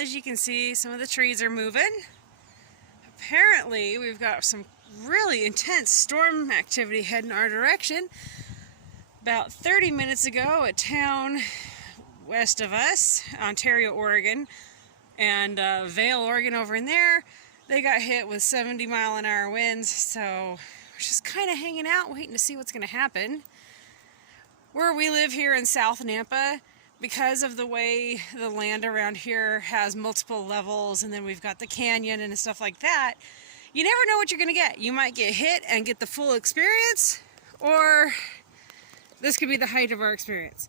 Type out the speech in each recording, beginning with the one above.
as you can see, some of the trees are moving. Apparently, we've got some really intense storm activity heading our direction. About 30 minutes ago, a town west of us, Ontario, Oregon, and Vail, Oregon over in there, they got hit with 70-mile-an-hour winds, so we're just kind of hanging out, waiting to see what's going to happen. Where we live here in South Nampa, because of the way the land around here has multiple levels, and then we've got the canyon and stuff like that, you never know what you're going to get. You might get hit and get the full experience, or this could be the height of our experience.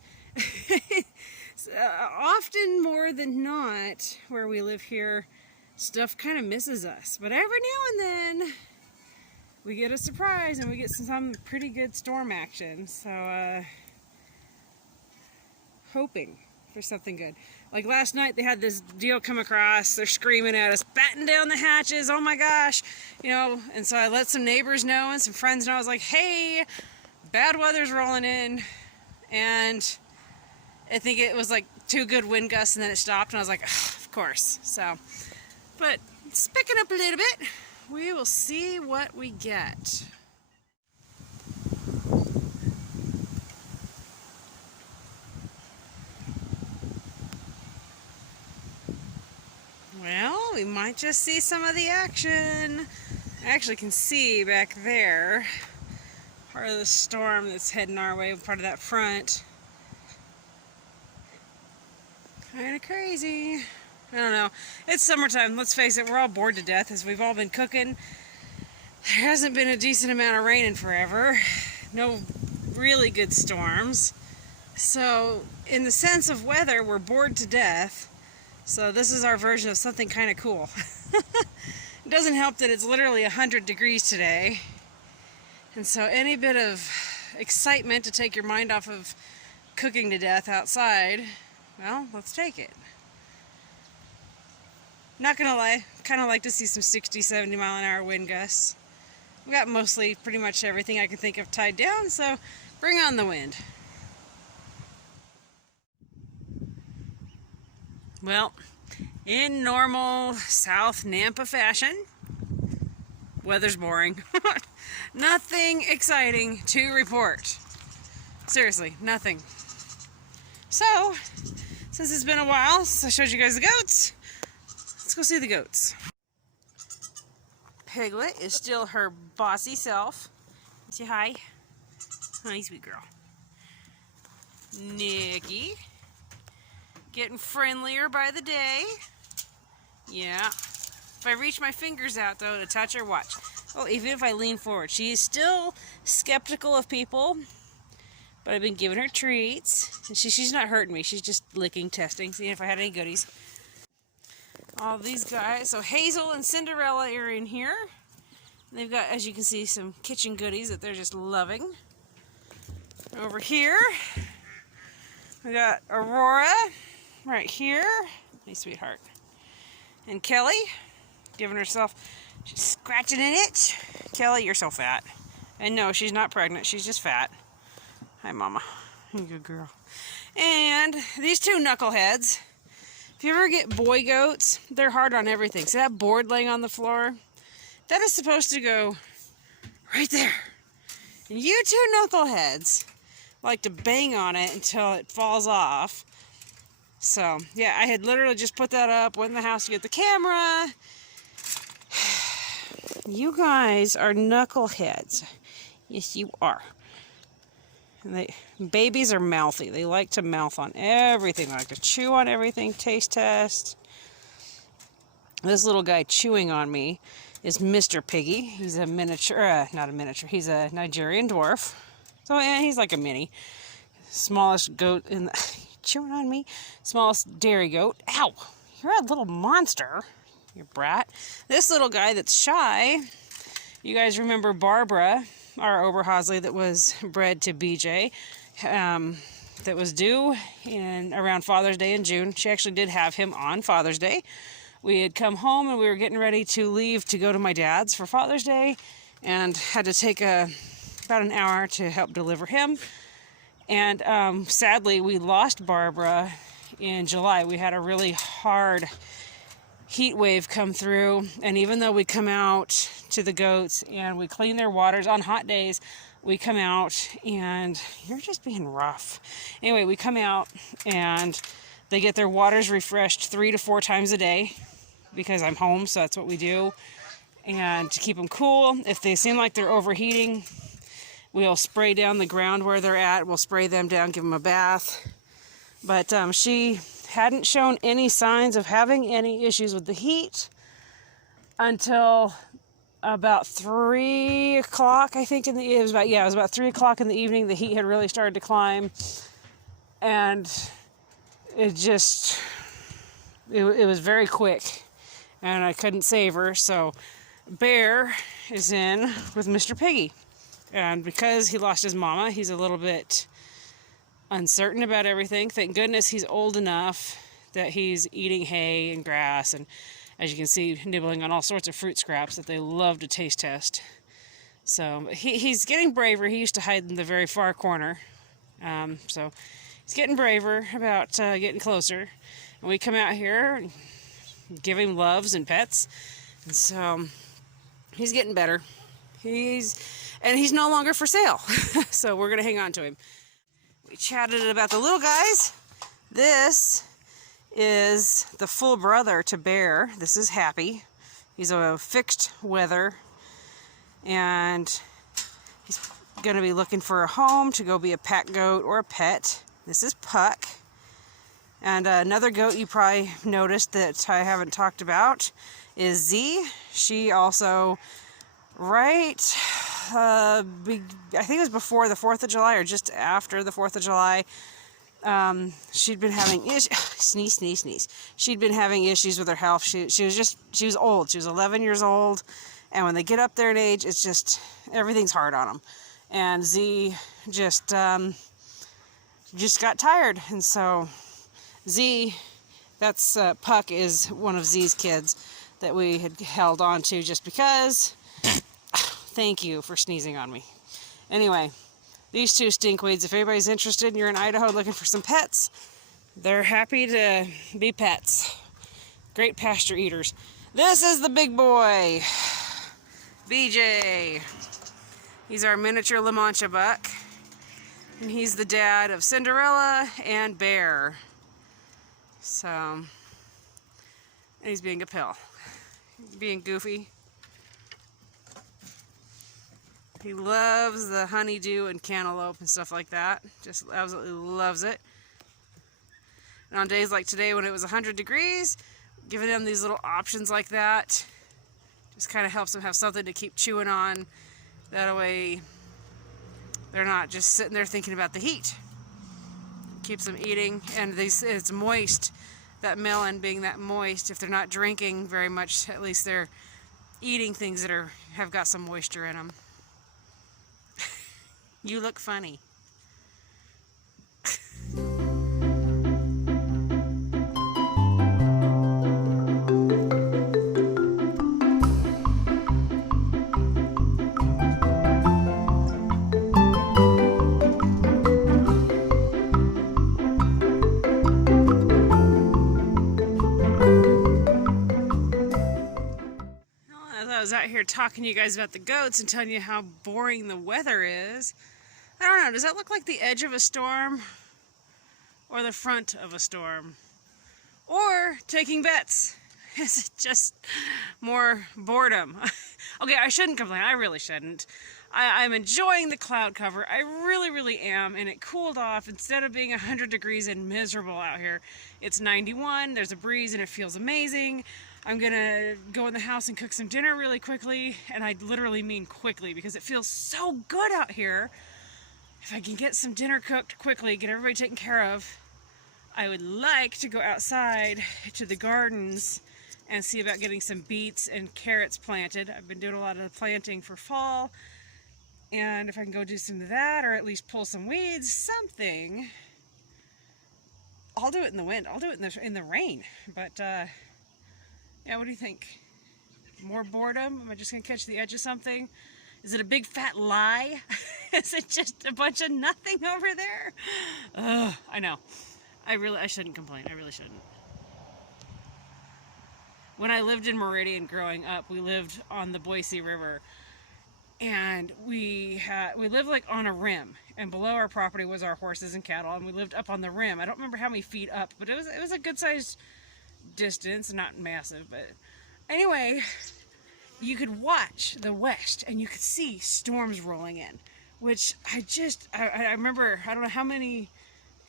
Often more than not, where we live here, stuff kind of misses us. But every now and then, we get a surprise and we get some pretty good storm action. So, hoping for something good. Like last night, they had this deal come across. They're screaming at us, batten down the hatches, oh my gosh. You know, and so I let some neighbors know and some friends know. I was like, hey, bad weather's rolling in. And I think it was like 2 good wind gusts and then it stopped, and I was like, of course. So, but it's picking up a little bit. We will see what we get. Well, we might just see some of the action. I actually can see back there part of the storm that's heading our way, part of that front. Kind of crazy. I don't know. It's summertime. Let's face it, we're all bored to death as we've all been cooking. There hasn't been a decent amount of rain in forever. No really good storms. So, in the sense of weather, we're bored to death. So this is our version of something kind of cool. It doesn't help that it's literally 100 degrees today. And so any bit of excitement to take your mind off of cooking to death outside, well, let's take it. Not gonna lie, kind of like to see some 60, 70 mile an hour wind gusts. We got mostly pretty much everything I can think of tied down, so bring on the wind. Well, in normal South Nampa fashion, weather's boring. Nothing exciting to report. Seriously, nothing. So, since it's been a while since I showed you guys the goats, let's go see the goats. Piglet is still her bossy self. Say hi. Hi, sweet girl. Nikki, getting friendlier by the day. Yeah. If I reach my fingers out, though, to touch her, watch. Oh, even if I lean forward. She is still skeptical of people, but I've been giving her treats. And she's not hurting me. She's just licking, testing, seeing if I had any goodies. All these guys. So Hazel and Cinderella are in here. They've got, as you can see, some kitchen goodies that they're just loving. Over here, we got Aurora right here. Hey, sweetheart. And Kelly, giving herself, she's scratching an itch. Kelly, you're so fat. And no, she's not pregnant. She's just fat. Hi, Mama. Good girl. And these two knuckleheads. If you ever get boy goats, they're hard on everything. See that board laying on the floor? That is supposed to go right there. And you two knuckleheads like to bang on it until it falls off. So, yeah, I had literally just put that up, went in the house to get the camera. You guys are knuckleheads. Yes, you are. And babies are mouthy. They like to mouth on everything. They like to chew on everything, taste test. This little guy chewing on me is Mr. Piggy. He's a miniature, not a miniature, he's a Nigerian dwarf. So, yeah, he's like a mini. Smallest goat in the... chewing on me. Smallest dairy goat. Ow! You're a little monster, you brat. This little guy that's shy, you guys remember Barbara, our Oberhausley that was bred to BJ, that was due around Father's Day in June. She actually did have him on Father's Day. We had come home and we were getting ready to leave to go to my dad's for Father's Day, and had to take about an hour to help deliver him. And sadly, we lost Barbara in July. We had a really hard heat wave come through, and even though we come out to the goats and we clean their waters on hot days, we come out and you're just being rough. Anyway, we come out and they get their waters refreshed 3 to 4 times a day because I'm home, so that's what we do. And to keep them cool, if they seem like they're overheating, we'll spray down the ground where they're at. We'll spray them down, give them a bath. But she hadn't shown any signs of having any issues with the heat until about 3 o'clock, I think. It was about 3 o'clock in the evening. The heat had really started to climb, and it was very quick, and I couldn't save her. So Bear is in with Mr. Piggy, and because he lost his mama, he's a little bit uncertain about everything. Thank goodness he's old enough that he's eating hay and grass, and as you can see, nibbling on all sorts of fruit scraps that they love to taste test. So he's getting braver. He used to hide in the very far corner, so he's getting braver about getting closer. And we come out here and give him loves and pets, and so he's getting better. He's no longer for sale, so we're gonna hang on to him. We chatted about the little guys. This is the full brother to Bear. This is Happy. He's a fixed wether, and he's going to be looking for a home to go be a pack goat or a pet. This is Puck. And another goat you probably noticed that I haven't talked about is Z. She also, I think it was before the 4th of July or just after the 4th of July, she'd been having sneeze. She'd been having issues with her health. She was old. She was 11 years old, and when they get up there in age, it's just everything's hard on them. And Z just got tired, and so Z, that's Puck, is one of Z's kids that we had held on to just because. Thank you for sneezing on me. Anyway. These two stinkweeds, if anybody's interested and you're in Idaho looking for some pets, they're happy to be pets. Great pasture eaters. This is the big boy, BJ. He's our miniature La Mancha buck, and he's the dad of Cinderella and Bear. So, and he's being a pill, being goofy. He loves the honeydew and cantaloupe and stuff like that. Just absolutely loves it. And on days like today when it was 100 degrees, giving them these little options like that just kind of helps them have something to keep chewing on. That way they're not just sitting there thinking about the heat. It keeps them eating, and it's moist. That melon being that moist, if they're not drinking very much, at least they're eating things that have got some moisture in them. You look funny. I was out here talking to you guys about the goats and telling you how boring the weather is. I don't know, does that look like the edge of a storm or the front of a storm? Or taking bets? Is it just more boredom? Okay, I shouldn't complain. I really shouldn't. I'm enjoying the cloud cover. I really, really am. And it cooled off. Instead of being 100 degrees and miserable out here, it's 91. There's a breeze and it feels amazing. I'm gonna go in the house and cook some dinner really quickly. And I literally mean quickly because it feels so good out here. If I can get some dinner cooked quickly, get everybody taken care of, I would like to go outside to the gardens and see about getting some beets and carrots planted. I've been doing a lot of planting for fall, and if I can go do some of that, or at least pull some weeds, something. I'll do it in the wind. I'll do it in the rain. But yeah, what do you think? More boredom? Am I just gonna catch the edge of something? Is it a big fat lie? Is it just a bunch of nothing over there? I know. I shouldn't complain. I really shouldn't. When I lived in Meridian growing up, we lived on the Boise River, and we lived like on a rim, and below our property was our horses and cattle, and we lived up on the rim. I don't remember how many feet up, but it was a good sized distance, not massive, but anyway, you could watch the west and you could see storms rolling in, which I remember. I don't know how many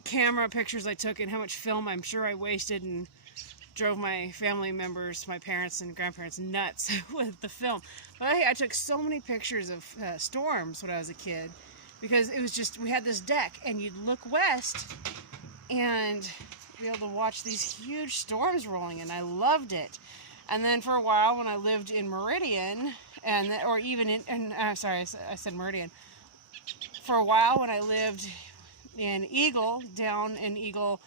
camera pictures I took and how much film I'm sure I wasted and drove my family members, my parents and grandparents nuts with the film. But I took so many pictures of storms when I was a kid, because it was just, we had this deck and you'd look west and be able to watch these huge storms rolling in. I loved it. And then for a while when I lived in Meridian, or even in sorry, I said Meridian. For a while when I lived in Eagle, down in Eagle,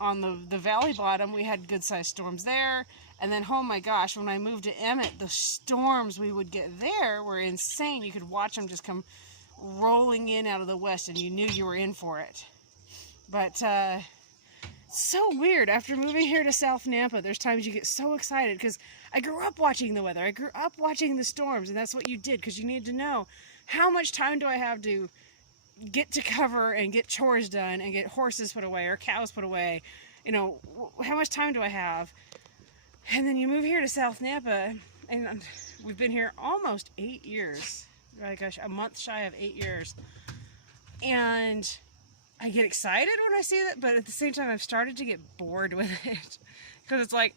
on the valley bottom, we had good sized storms there. And then, oh my gosh, when I moved to Emmett, the storms we would get there were insane. You could watch them just come rolling in out of the west and you knew you were in for it. But so weird, after moving here to South Nampa, there's times you get so excited, because I grew up watching the weather, I grew up watching the storms, and that's what you did, because you needed to know, how much time do I have to get to cover and get chores done and get horses put away or cows put away, you know, how much time do I have? And then you move here to South Nampa, and we've been here almost 8 years, like a month shy of 8 years, and I get excited when I see that, but at the same time I've started to get bored with it, because it's like,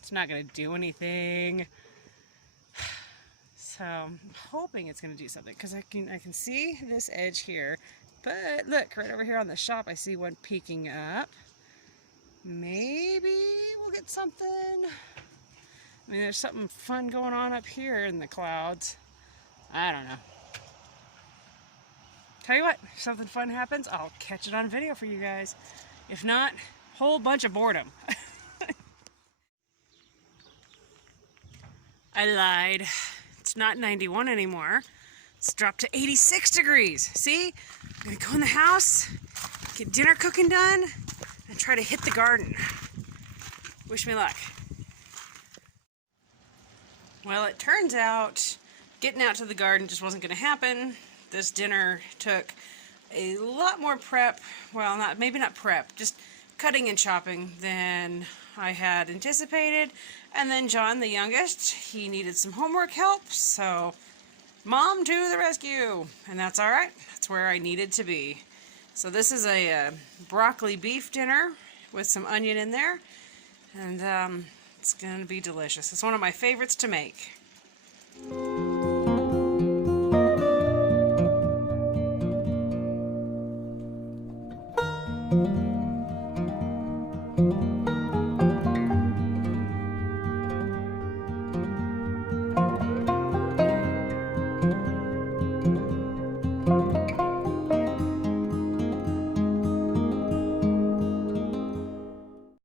it's not gonna do anything. So I'm hoping it's going to do something, because I can see this edge here, but look, right over here on the shop I see one peeking up. Maybe we'll get something. I mean, there's something fun going on up here in the clouds. I don't know. Tell you what, if something fun happens, I'll catch it on video for you guys. If not, whole bunch of boredom. I lied. It's not 91 anymore. It's dropped to 86 degrees. See? I'm gonna go in the house, get dinner cooking done, and try to hit the garden. Wish me luck. Well, it turns out getting out to the garden just wasn't gonna happen. This dinner took a lot more prep, well, maybe not prep, just cutting and chopping than I had anticipated. And then John, the youngest, he needed some homework help, so Mom to the rescue. And that's all right. That's where I needed to be. So this is a broccoli beef dinner with some onion in there, and it's going to be delicious. It's one of my favorites to make.